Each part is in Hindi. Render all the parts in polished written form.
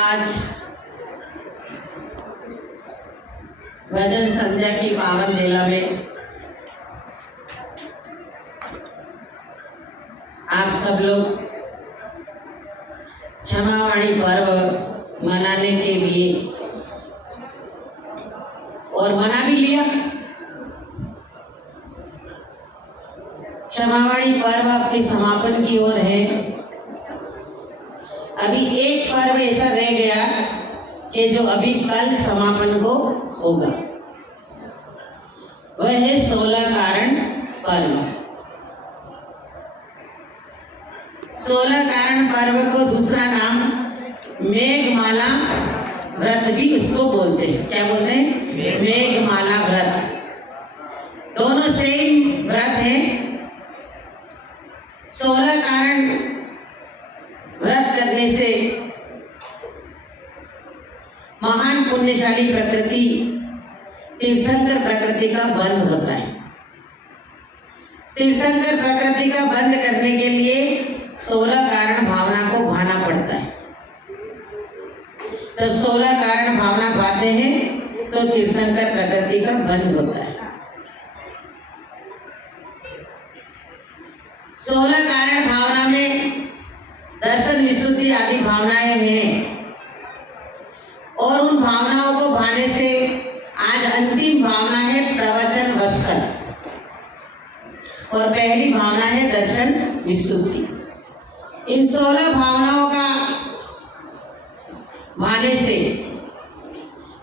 आज भजन संध्या की पावन बेला में आप सब लोग क्षमावाणी पर्व मनाने के लिए और मना भी लिया। क्षमावाणी पर्व अपने समापन की ओर है। अभी एक पर्व ऐसा रह गया कि जो अभी कल समापन को होगा, वह है 16 कारण पर्व। 16 कारण पर्व को दूसरा नाम मेघमाला व्रत भी उसको बोलते हैं। क्या बोलते हैं? मेघमाला व्रत। दोनों सेम व्रत है। 16 कारण व्रत करने से महान पुण्यशाली प्रकृति तीर्थंकर प्रकृति का बंध होता है। तीर्थंकर प्रकृति का बंध करने के लिए 16 कारण भावना को भाना पड़ता है। तो 16 कारण भावना भाते हैं तो तीर्थंकर प्रकृति का बंध होता है। 16 कारण भावना में दर्शन विशुद्धि आदि भावनाएं हैं और उन भावनाओं को भाने से आज अंतिम भावना है प्रवचन वत्सल और पहली भावना है दर्शन विशुद्धि। इन 16 भावनाओं का भाने से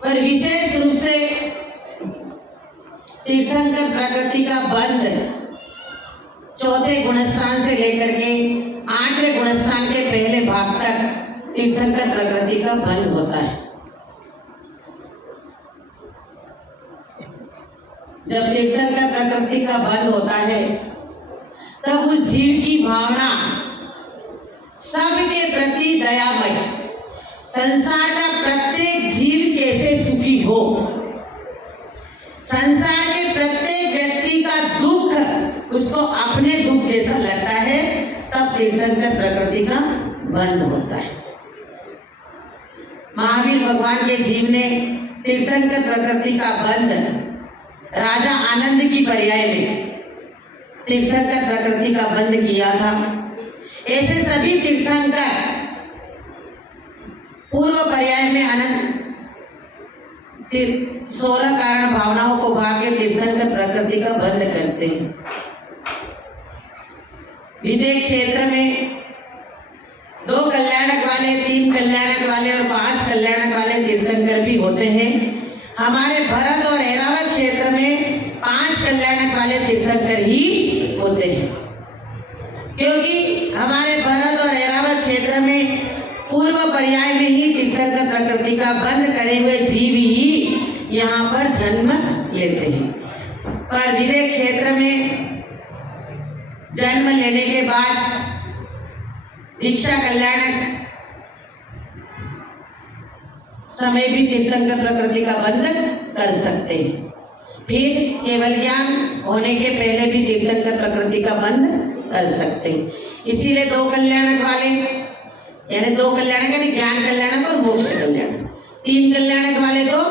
पर विशेष रूप से तीर्थंकर प्रकृति का बंध चौथे गुणस्थान से लेकर के 8वें गुणस्थान के पहले भाग तक तीर्थंकर प्रकृति का बंध होता है। जब तीर्थंकर प्रकृति का बंध होता है तब उस जीव की भावना सबके प्रति दयामय, संसार का प्रत्येक जीव कैसे सुखी हो, संसार के प्रत्येक व्यक्ति का दुख उसको अपने दुख जैसा लगता है, तब तीर्थंकर प्रकृति का बंध होता है। महावीर भगवान के जीव ने तीर्थंकर प्रकृति का बंध राजा आनंद की पर्याय में तीर्थंकर प्रकृति का बंध किया था। ऐसे सभी तीर्थंकर पूर्व पर्याय में अनंत 16 कारण भावनाओं को भागे तीर्थंकर प्रकृति का बंध करते हैं। विदेह क्षेत्र में 2 कल्याणक वाले, 3 कल्याणक वाले और 5 कल्याणक वाले तीर्थंकर भी होते हैं। हमारे भरत और ऐरावत क्षेत्र में 5 कल्याणक वाले तीर्थंकर ही होते हैं, क्योंकि हमारे भरत और ऐरावत क्षेत्र में पूर्व पर्याय में ही तीर्थंकर प्रकृति का बंध करे हुए जीव ही यहाँ पर जन्म लेते हैं। पर विदेह क्षेत्र में जन्म लेने के बाद दीक्षा कल्याणक समय भी तीर्थंकर प्रकृति का बंध कर सकते हैं। फिर केवल ज्ञान होने के पहले भी तीर्थंकर प्रकृति का बंध कर सकते। इसीलिए दो कल्याणक वाले, यानी दो कल्याणक यानी ज्ञान कल्याणक और मोक्ष कल्याणक। तीन कल्याणक वाले तो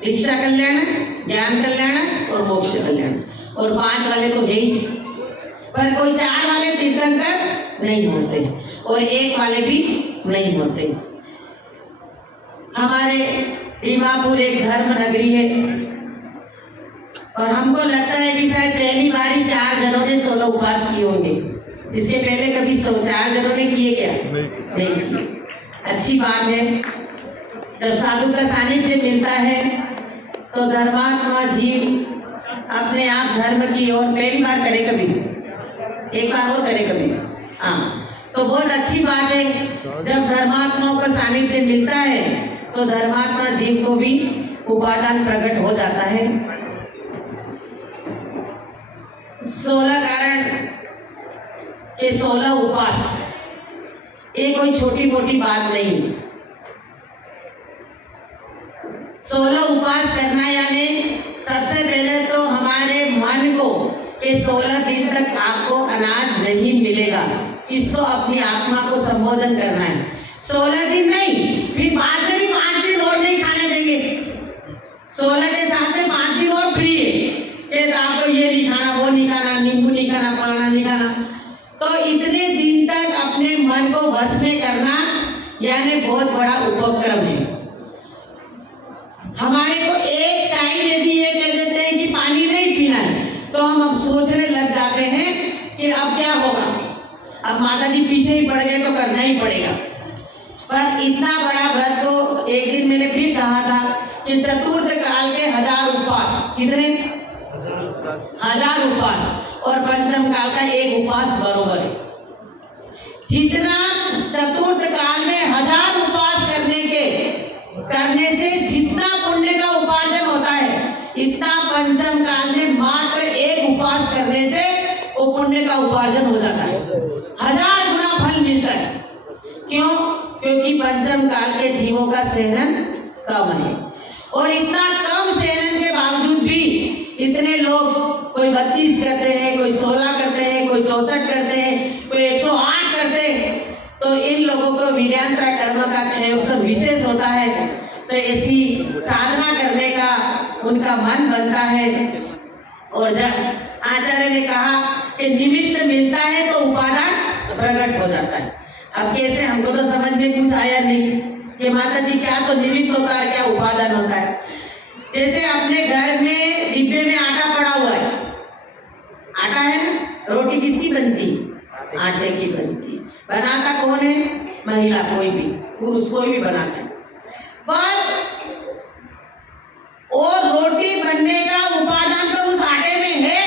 दीक्षा कल्याणक, ज्ञान कल्याणक और मोक्ष कल्याणक, और 5 वाले तो है ही। पर कोई 4 वाले तीर्थंकर नहीं होते और 1 वाले भी नहीं होते। हमारे दीमापुर एक धर्म नगरी है और हमको लगता है कि शायद पहली बार ही 4 जनों ने 16 उपवास किए होंगे। इसके पहले कभी 4 जनों ने किए क्या? नहीं किए। अच्छी बात है। जब साधु का सानिध्य मिलता है तो धर्मात्मा जीव अपने आप धर्म की ओर पहली बार करे, कभी एक बार और करे कभी, हाँ, तो बहुत अच्छी बात है। जब धर्मात्माओं का सानिध्य मिलता है तो धर्मात्मा जीव को भी उपादान प्रकट हो जाता है। 16 कारण के 16 उपवास, ये कोई छोटी मोटी बात नहीं। 16 उपवास करना यानी सबसे पहले तो हमारे मन को कि 16 दिन तक आपको अनाज नहीं मिलेगा, इसको अपनी आत्मा को संबोधन करना है। 16 दिन नहीं, फिर बाद में भी 5 दिन और नहीं खाने देंगे। 16 के साथ में 5 दिन और फ्री है कि आपको ये नहीं खाना, वो नहीं खाना, नींबू नहीं खाना, फलाना नहीं खाना। तो इतने दिन तक अपने मन को वश में करना यानी बहुत बड़ा उपक्रम है। हमारे को एक टाइम यदि ये कह देते हैं कि पानी नहीं पीना है तो हम अब सोचने लग जाते हैं कि अब क्या होगा, अब माता जी पीछे ही पड़ गए तो करना ही पड़ेगा। पर इतना बड़ा व्रत तो एक दिन मैंने फिर कहा था कि चतुर्थ काल के 1000 उपवास, कितने 1000 उपवास, और पंचम काल का 1 उपवास बरोबर है। जितना चतुर्थ काल में 1000 उपवास करने से जितना पुण्य का उपार्जन होता है, इतना पंचम काल में मात्र 1 उपवास करने से वो पुण्य का उपार्जन हो जाता है। 1000 गुना फल मिलता है। क्यों? क्योंकि पंचम काल के जीवों का सेहन कम है, और इतना कम सेहन के बावजूद भी इतने लोग, कोई 32 करते हैं, कोई 16 करते हैं, कोई 64 करते हैं, कोई 108 करते हैं। तो इन लोगों को वीर्यांतरा कर्म का क्षय विशेष होता है, तो ऐसी साधना करने का उनका मन बनता है। और जब आचार्य ने कहा कि निमित्त मिलता है तो उपादान प्रकट हो जाता है। अब कैसे, हमको तो समझ में कुछ आया नहीं कि माता जी क्या तो निमित्त होता है, क्या उपादान होता है। जैसे अपने घर में डिब्बे में आटा पड़ा हुआ है, आटा है ना, रोटी किसकी बनती? आटे की बनती। बनाता कौन है? महिला, कोई भी, पुरुष कोई भी बनाता है। पर और रोटी बनने का उपादान तो उस आटे में है,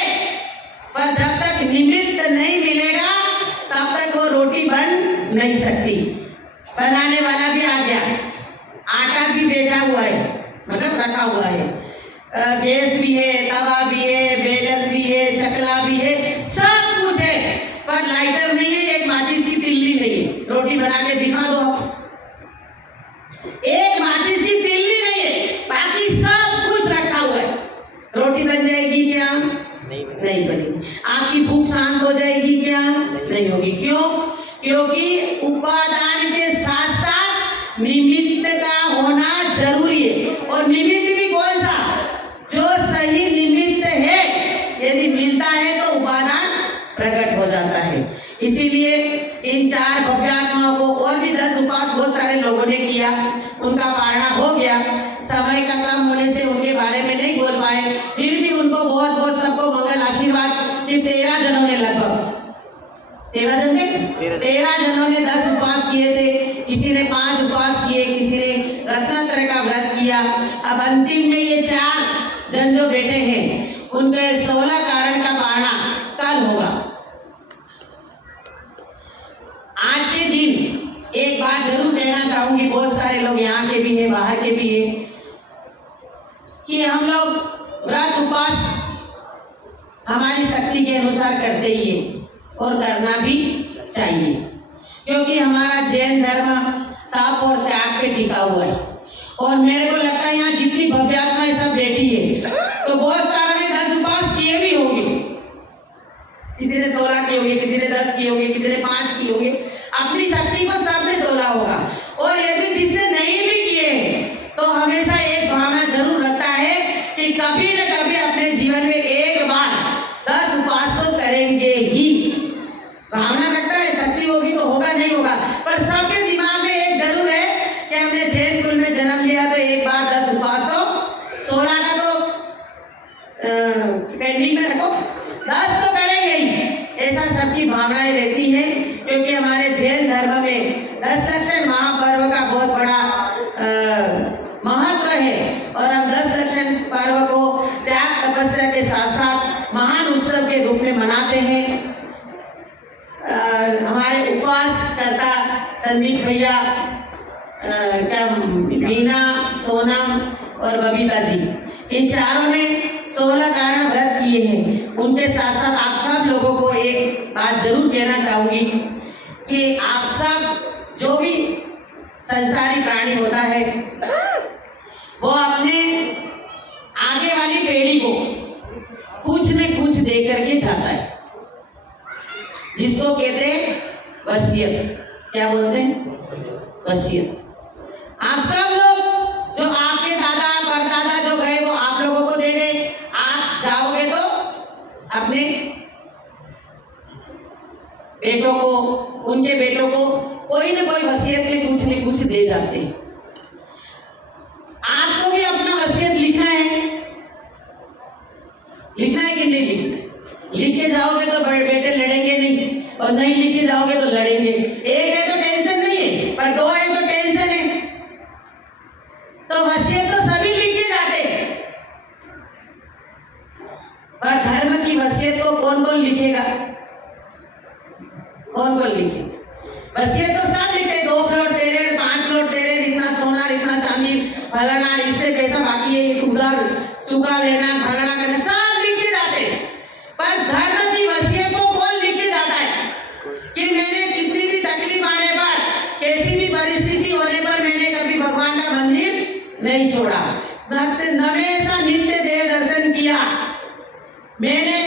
पर जब तक निमित्त नहीं मिलेगा तब तक वो रोटी बन नहीं सकती। बनाने वाला भी आ गया, आटा भी बैठा हुआ है, मतलब रखा हुआ है, गैस भी है, तवा भी है, बेलन भी है, चकला भी है, सब कुछ है, पर लाइटर नहीं है, एक माचिस की तिल्ली नहीं है। रोटी बना के दिखा दो आप, एक माचिस की तिल्ली नहीं है, बाकी सब कुछ रखा हुआ है। रोटी बन जाएगी क्या? नहीं बनेगी। आपकी भूख शांत हो जाएगी क्या? नहीं होगी। क्यों? क्योंकि उपादान के साथ साथ निमित्त का होना जरूरी है। और निमित्त भी कौन सा? जो सही निमित्त है, यदि मिलता है तो उपादान प्रकट हो जाता है। इसीलिए इन 4 भव्यात्माओं को, और भी 10 उपवास बहुत सारे लोगों ने किया, उनका पारणा हो गया। समय का कम होने से उनके बारे में नहीं बोल पाए, फिर भी उनको बहुत बहुत सबको मंगल आशीर्वाद कि 13 जनों ने लगभग 13 जन थे, 13 जनों ने 10 उपवास किए थे, किसी ने 5 उपवास किए, किसी ने रत्नात्रय का व्रत किया। अब अंतिम में ये 4 जन जो बैठे हैं उनके 16 कारण का पारणा कल होगा। आज के दिन एक बात जरूर कहना चाहूंगी, बहुत सारे लोग यहाँ के भी हैं, बाहर के भी हैं, कि हम लोग व्रत उपवास हमारी शक्ति के अनुसार करते ही है और करना भी चाहिए, क्योंकि हमारा जैन धर्म तप और त्याग पे टिका हुआ है। और मेरे को लगता है यहाँ जितनी भव्यात्माएं सब बैठी है तो बहुत सारे ने 10 उपवास किए भी होंगे, किसी ने 16 की होगी, किसी ने 10 की होगी, किसी ने 5 की होगी। अपनी शक्ति को सबने तोला होगा। और यदि जिसने नहीं भी किए तो हमेशा एक भावना जरूर रखता है कि कभी न कभी अपने जीवन में एक बार 10 उपवास तो करेंगे ही। भावना रखता है, शक्ति होगी तो होगा, नहीं होगा, पर सबके दिमाग में एक जरूर है कि हमने जैन कुल में जन्म लिया तो एक बार 10 उपवास तो 16 का तो पेंडिंग में रखो, 10 तो करेंगे ही। ऐसा सबकी भावनाएं रहती हैं, क्योंकि हमारे जैन धर्म में 10 लक्षण महापर्व का बहुत बड़ा महत्व है। और हम 10 लक्षण पर्व को त्याग तपस्या के साथ साथ महान उत्सव के रूप में मनाते हैं। हमारे उपवास करता संदीप भैया, क्या मीना, सोनम और बबीता जी, इन चारों ने 16 कारण व्रत किए हैं। उनके साथ साथ आप सब लोगों को एक बात जरूर कहना चाहूंगी कि आप सब जो भी संसारी प्राणी होता है वो अपने आगे वाली पीढ़ी को कुछ न कुछ दे करके जाता है, जिसको कहते हैं वसीयत। क्या बोलते हैं? वसीयत। आप सब लोग जो आपके दादा परदादा जो गए वो आप लोगों को दे गए, आप जाओगे तो अपने बेटों को, उनके बेटों को कोई न कोई वसीयत में कुछ न कुछ दे जाते हैं। आपको भी अपना वसीयत लिखना है, लिखना है कि नहीं लिखना? लिख के जाओगे तो बड़े बेटे लड़ेंगे नहीं, और नहीं लिख के जाओगे तो लड़ेंगे। एक है तो टेंशन नहीं है, पर 2 है तो टेंशन है। तो वसीयत तो सभी लिख के जाते, पर धर्म की वसीयत को कौन कौन लिखेगा? कौन कौन लिखेगा? वसीयत तो सब लिखते, 2 प्लॉट तेरे, 5 प्लॉट तेरे, इतना सोना, इतना चांदी, फलाना, इससे पैसा बाकी है, ये उधार चुका लेना, फलाना करना, सब लिख के जाते। पर धर्म की वसीयत को कौन लिख के जाता है कि मैंने कितनी भी तकलीफ आने पर, कैसी भी परिस्थिति होने पर मैंने कभी भगवान का मंदिर नहीं छोड़ा, हमेशा नित्य देव दर्शन किया। मैंने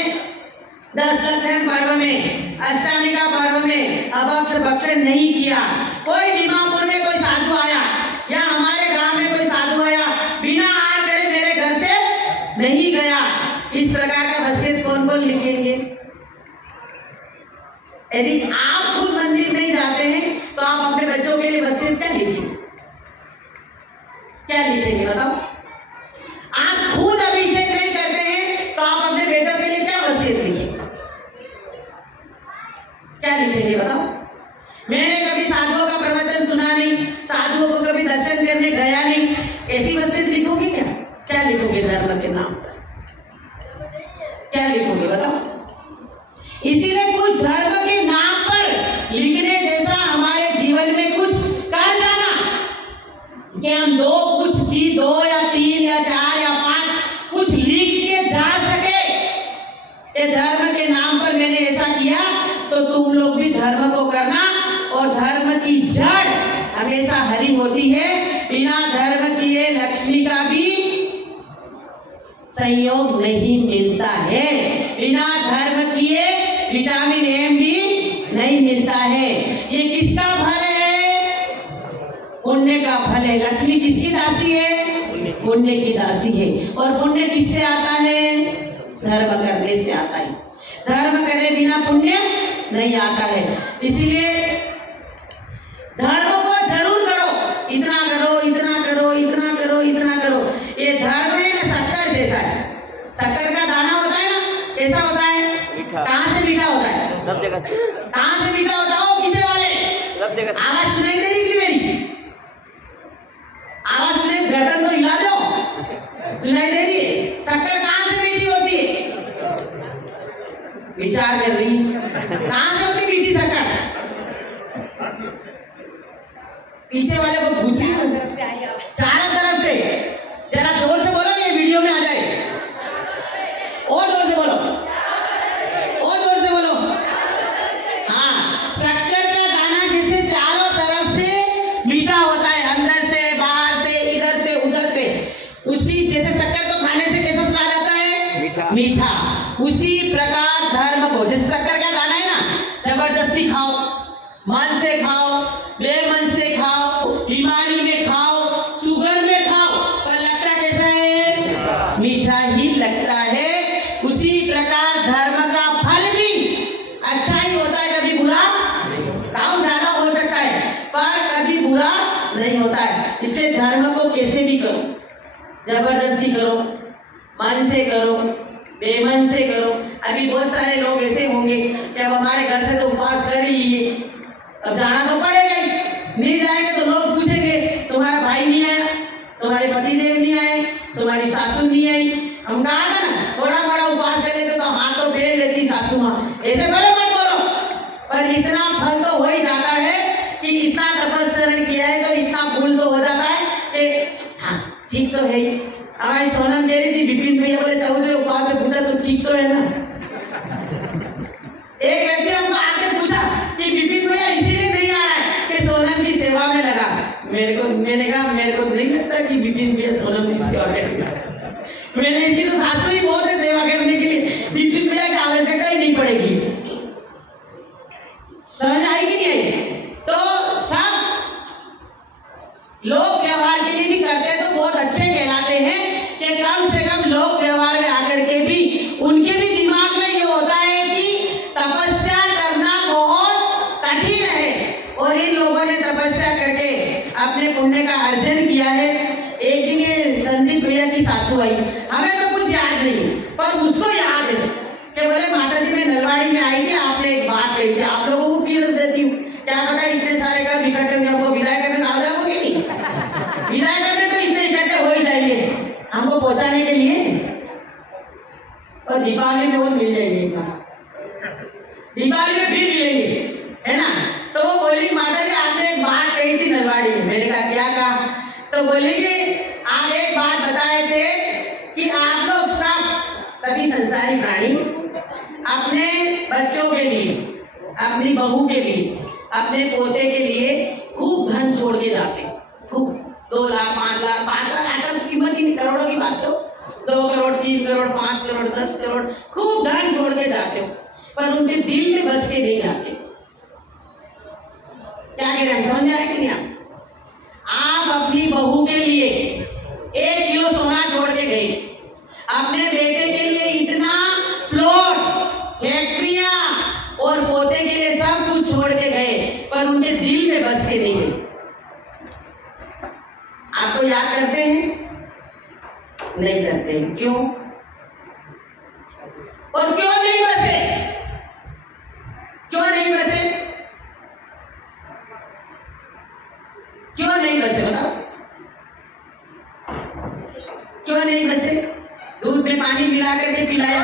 10 लक्षण पर्व में, अष्टमी का पर्व में अभक्ष भक्षण नहीं किया। कोई दीमापुर में कोई साधु आया या हमारे गांव में कोई साधु आया, बिना आहार करे मेरे घर से नहीं गया। इस प्रकार का वसीयत कौन कौन लिखेंगे? यदि आप खुद मंदिर नहीं जाते हैं तो आप अपने बच्चों के लिए वसीयत क्या लिखेंगे? क्या लिखेंगे बताओ? आप खुद अभिषेक नहीं करते हैं तो आप अपने बेटों के लिए क्या वसीयत लिखेंगे? क्या लिखेंगे बताओ? मैंने कभी साधुओं का प्रवचन सुना नहीं, साधुओं को कभी दर्शन करने गया नहीं, ऐसी वसीयत लिखोगे क्या? क्या लिखोगे धर्म के नाम पर? क्या लिखोगे बताओ? इसीलिए कुछ धर्म के नाम पर लिखने जैसा हमारे जीवन में कुछ कर जाना कि हम 2 या 3 या 4 या 5 कुछ लिख के जा सके कि धर्म के नाम पर मैंने ऐसा किया, तो तुम लोग भी धर्म को करना। और धर्म की जड़ हमेशा हरी होती है, बिना धर्म किए लक्ष्मी का भी संयोग नहीं मिलता है, बिना धर्म किए विटामिन एम भी नहीं मिलता है। ये किसका फल है? पुण्य का फल है। लक्ष्मी किसकी दासी है? पुण्य की दासी है। और पुण्य किससे आता है? धर्म करने से आता है। धर्म करे बिना पुण्य नहीं आता है। इसलिए धर्म को जरूर करो, इतना करो, इतना करो, इतना करो, इतना करो। ये धर्म है ना, शक्कर जैसा है। शक्कर का दाना होता है ना, कैसा होता है? कहाँ से मीठा होता है? सब जगह से। कहाँ से मीठा होता है? पीछे वाले सब जगह से। आवाज सुनाई दे रही थी मेरी? आवाज सुनाई, गर्दन तो हिला दो, सुनाई दे रही है? शक्कर कहाँ से मीठी होती है? विचार कर रही, कहाँ से होती मीठी शक्कर? पीछे वाले को पूछिए, चारों तरफ से। जरा जोर से बोलो, ये वीडियो में आ जाए। और जोर से बोलो, और जोर से बोलो। हाँ, शक्कर का दाना जैसे चारों तरफ से मीठा होता है, अंदर से, बाहर से, इधर से, उधर से। उसी जैसे शक्कर को खाने से कैसा स्वाद आता है? मीठा। मीठा। उसी प्रकार धर्म को, शक्कर का दाना है ना, जबरदस्ती खाओ, मन से खाओ, बेमन से खाओ, बीमारी में खाओ, शुगर में खाओ, पर लगता कैसा है? मीठा ही लगता है। उसी प्रकार धर्म का फल भी अच्छा ही होता है, कभी बुरा काम ज्यादा हो सकता है पर कभी बुरा नहीं होता है। इसलिए धर्म को कैसे भी करो, जबरदस्ती करो, मन से करो, बेमन से करो। अभी बहुत सारे लोग ऐसे होंगे कि अब हमारे घर से तो उपवास कर ही है, अब जाना तो पड़ेगा ही, नहीं जाएंगे तो लोग पूछेंगे तुम्हारा भाई नहीं आया, तुम्हारे पतिदेव नहीं आए, तुम्हारी सासू नहीं आई। हम कहा था ना थोड़ा बड़ा उपवास कर लेते तो हाथ तो फेर लेती सासू माँ, ऐसे भले मत बोलो, पर इतना फल तो हो ही जाता है कि इतना तपस्या किया है तो इतना फूल तो हो जाता है कि हाँ ठीक तो है ही। हमारी सोनम कह रही थी विपिन भैया बोले 14वें उपवास में पूछा तुम ठीक तो है ना। एक व्यक्ति हमको आके पूछा कि विपिन भैया इसीलिए नहीं आ रहा है कि सोनम की सेवा में लगा। मैंने कहा मेरे को नहीं लगता कि विपिन भैया सोनम की सेवा करेगा। मैंने इनकी तो सासू ही बहुत है सेवा करने के लिए, विपिन भैया की आवश्यकता ही नहीं पड़ेगी। समझ आई कि नहीं आई? तो सब लोग व्यवहार के लिए भी करते हैं तो बहुत अच्छे कहलाते हैं कि कम से कम लोग व्यवहार में आकर के भी उनके भी दिमाग में ये होता है कि तपस्या करना बहुत कठिन है और इन लोगों ने तपस्या करके अपने पुण्य का अर्जन किया है। एक दिन ये संदीप भैया की सासू आई, हमें तो कुछ याद नहीं पर उसको याद है कि बोले माता जी मैं नलवाड़ी में आई थी, आपने एक बात कही थी, आप लोगों को पीरस देती हूँ, क्या पता इतने सारे घर इकट्ठे हुए हमको विदाई करने आ जाओगे नहीं, विदाई करने तो इतने इकट्ठे हो ही जाएंगे हमको पहुंचाने के लिए, और दीपावली में वो मिल जाएंगे, दीपावली में फिर मिलेंगे, है ना। तो वो बोली माता जी आपने एक बात कही थी नलवाड़ी में। मैंने कहा क्या कहा? तो बोली कि आप एक बात बताए थे कि आप लोग सभी संसारी प्राणी अपने बच्चों के लिए, अपनी बहू के लिए, अपने पोते के लिए खूब धन छोड़ के जाते, खूब 2 लाख 5 लाख 5 लाख आजकल कीमत ही नहीं, करोड़ों की बात करो, 2 करोड़ 3 करोड़ 5 करोड़ 10 करोड़ खूब धन छोड़ के जाते हो, पर उनके दिल में बस के नहीं जाते। क्या कह रहे हैं, समझ में आया कि नहीं? आप अपनी बहू के लिए 1 किलो सोना छोड़ के गए, अपने बेटे के लिए इतना प्लॉट, फैक्ट्रियां और पोते के लिए सब कुछ छोड़ के गए, पर उनके दिल में बस के नहीं गए। आपको याद करते हैं? नहीं करते हैं। क्यों? और क्यों नहीं बसे? क्यों नहीं बसे? क्यों नहीं बसे बताओ? क्यों नहीं बसे? दूध में पानी मिला करके पिलाया,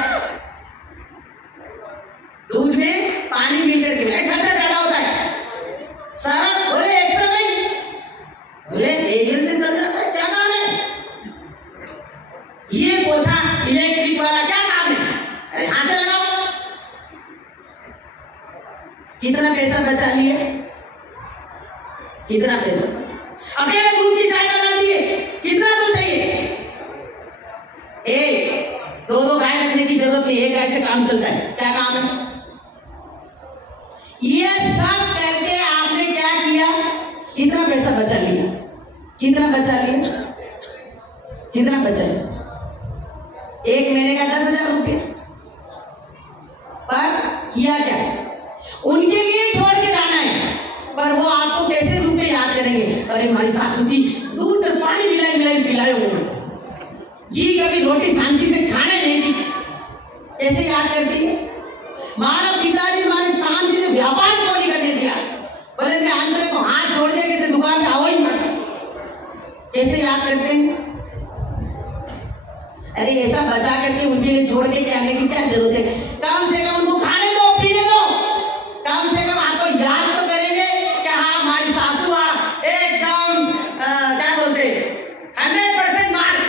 दूध में पानी मिलकर के पिलाया, खर्चा ज्यादा होता है। सरफ बोले 100 नहीं, बोले एरियल से चल जाता है, क्या काम है? ये पोछा इलेक्ट्रिक वाला क्या काम है? अरे हाथ से लगाओ। कितना पैसा बचा लिए? कितना पैसा बचा? अकेले दूध की चाय बना दिए, कितना दूध चाहिए? 2 गाय रखने की जरूरत नहीं, 1 गाय से काम चलता है। क्या काम है? ये सब करके आपने क्या किया? कितना पैसा बचा लिया? कितना बचा लिया? कितना बचा लिया? 1 महीने का 10,000 रुपये, पर किया क्या? उनके लिए छोड़ के जाना है, पर वो आपको कैसे रुपये याद करेंगे? अरे हमारी सासू थी, दूध में पानी मिलाई मिलाई पिलाए होंगे, जी कभी रोटी शांति से खाने नहीं दी, कैसे याद करती है? हमारा पिताजी हमारे शांति से व्यापार क्यों नहीं करने दिया? बोले मैं अंतरे को हाथ छोड़ देंगे तो दुकान में आओ ही मत, कैसे याद करते हैं? अरे ऐसा बचा करके उनके लिए छोड़ के आने की क्या जरूरत है? कम से कम उनको खाने दो, पीने दो, कम से कम आपको याद तो करेंगे कि हाँ हमारी सासू एकदम क्या बोलते 100% मार्क,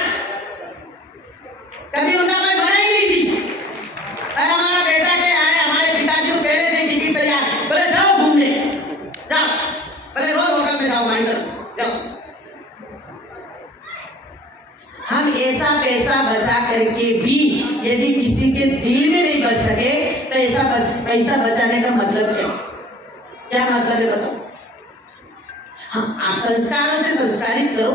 कभी उनका कोई भरा ही नहीं थी। और हमारा बेटा के अरे हमारे पिताजी को पहले से टिकट तैयार, बोले जाओ घूमने जाओ, बोले रोज होटल में जाओ, हमारी तरफ से जाओ। हम ऐसा पैसा बचा करके भी यदि किसी के दिल में नहीं बच सके तो ऐसा पैसा बचाने का मतलब क्या मतलब है बताओ? हाँ, आप संस्कारों से संस्कारित करो,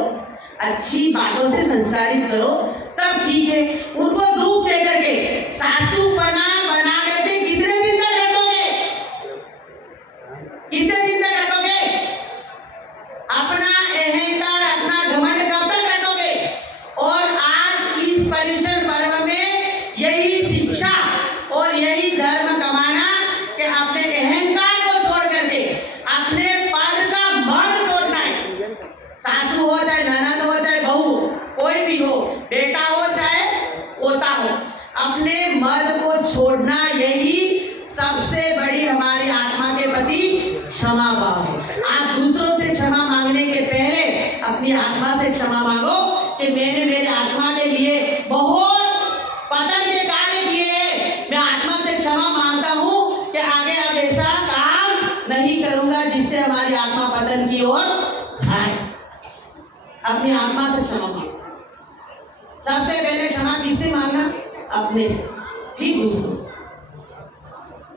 अच्छी बातों से संस्कारित करो, तब ठीक है। उनको धूप दे करके सासू बना करके कितने दिन तक रखोगे? कितने दिन तक रखोगे? अपना अहंकार, अपना घमंड कब तक रखोगे? और आज इस पर्युषण पर्व में यही शिक्षा और यही धर्म कमाना कि अपने अहंकार को छोड़ करके अपने पद का मद छोड़ना है। सासू हो चाहे ननद हो चाहे बहू, कोई भी हो, बेटा हो चाहे पोता हो, अपने मद को छोड़ना यही सबसे बड़ी हमारी आत्मा के प्रति क्षमा भाव है। आप दूसरों से क्षमा मांगने के पहले अपनी आत्मा से क्षमा मांगो कि मैंने मेरे आत्मा के लिए बहुत पतन के कार्य किए हैं। मैं आत्मा से क्षमा मांगता हूँ कि आगे अब ऐसा काम नहीं करूंगा जिससे हमारी आत्मा पतन की ओर जाए। अपनी आत्मा से क्षमा मांगो। सबसे पहले क्षमा किससे मांगना? अपने से, फिर दूसरों से।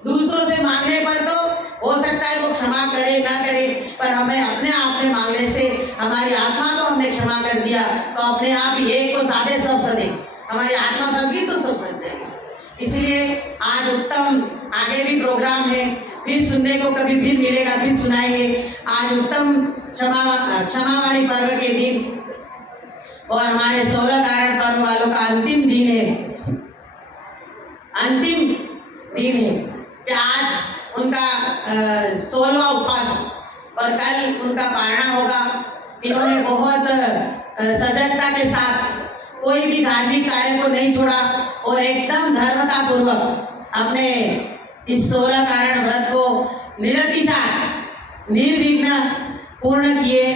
दूसरों से मांगने पर तो हो सकता है वो क्षमा करे ना करे, पर हमें अपने आप में मांगने से हमारी आत्मा को हमने क्षमा कर दिया तो अपने आप ही एक को साधे सब सधे, हमारी आत्मा सदगी तो सब सज जाएगी। इसलिए आज उत्तम आगे भी प्रोग्राम है, फिर सुनने को कभी फिर मिलेगा, फिर सुनाएंगे। आज उत्तम क्षमावाणी पर्व के दिन और हमारे 16 कारण पर्व वालों का अंतिम दिन है। अंतिम दिन है कि आज उनका 16वां उपवास और कल उनका पारणा होगा। इन्होंने बहुत सजगता के साथ कोई भी धार्मिक कार्य को नहीं छोड़ा और एकदम धर्मता पूर्वक अपने इस 16 कारण व्रत को निरतिचार निर्विघ्न पूर्ण किए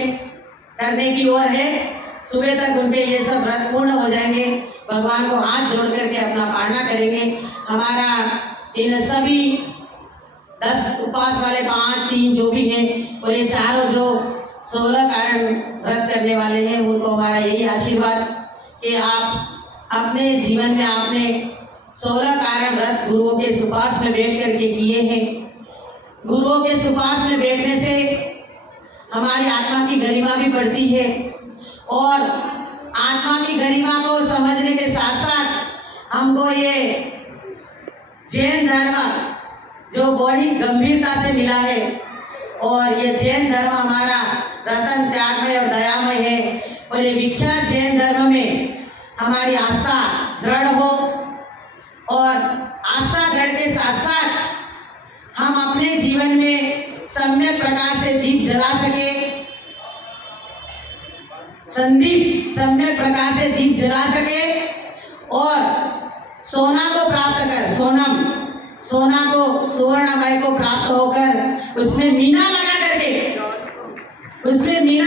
करने की ओर है। सुबह तक उनके ये सब व्रत पूर्ण हो जाएंगे। भगवान को हाथ जोड़ करके अपना पारणा करेंगे। हमारा इन सभी 10 उपवास वाले 5, 3 जो भी हैं और ये चारों जो 16 कारण व्रत करने वाले हैं उनको हमारा यही आशीर्वाद कि आप अपने जीवन में आपने 16 कारण व्रत गुरुओं के सुपास में बैठ करके किए हैं। गुरुओं के सुपास में बैठने से हमारी आत्मा की गरिमा भी बढ़ती है और आत्मा की गरिमा को समझने के साथ साथ हमको ये जैन धर्म जो बड़ी गंभीरता से मिला है और ये जैन धर्म हमारा रतन त्यागमय और दयामय है और ये विख्यात जैन धर्म में हमारी आस्था दृढ़ हो और आस्था दृढ़ के साथ साथ हम अपने जीवन में सम्यक प्रकार से दीप जला सके, सम्यक प्रकार से दीप जला सके और सोना को प्राप्त कर सोना को सुवर्णमय को प्राप्त होकर उसमें मीना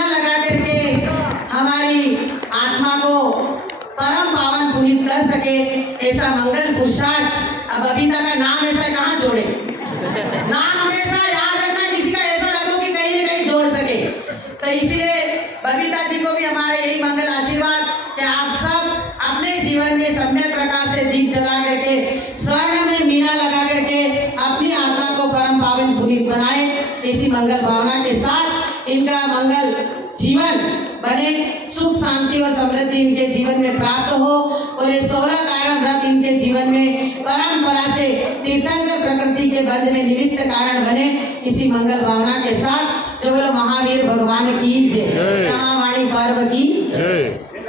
लगा करके हमारी आत्मा को परम पावन पुनीत कर सके। ऐसा मंगल पुरुषार्थ। अब बबीता का नाम ऐसा कहाँ जोड़े? नाम हमेशा याद रखना, किसी का ऐसा रखो कि कहीं न कहीं जोड़ सके। तो इसलिए बबीता जी को भी हमारा यही मंगल आशीर्वाद कि आप सब अपने जीवन में सम्यक प्रकार से दीप जला करके स्वर्ण में मीना लगा करके अपनी आत्मा को परम पावन पुनीत बनाए। इसी मंगल भावना के साथ इनका मंगल जीवन बने, सुख शांति और समृद्धि इनके जीवन में प्राप्त हो और ये 16 कारण व्रत इनके जीवन में परंपरा से तीर्थंकर प्रकृति के बंध में निमित्त कारण बने। इसी मंगल भावना के साथ जो बोलो महावीर भगवान की जय, क्षमावाणी पर्व की जय।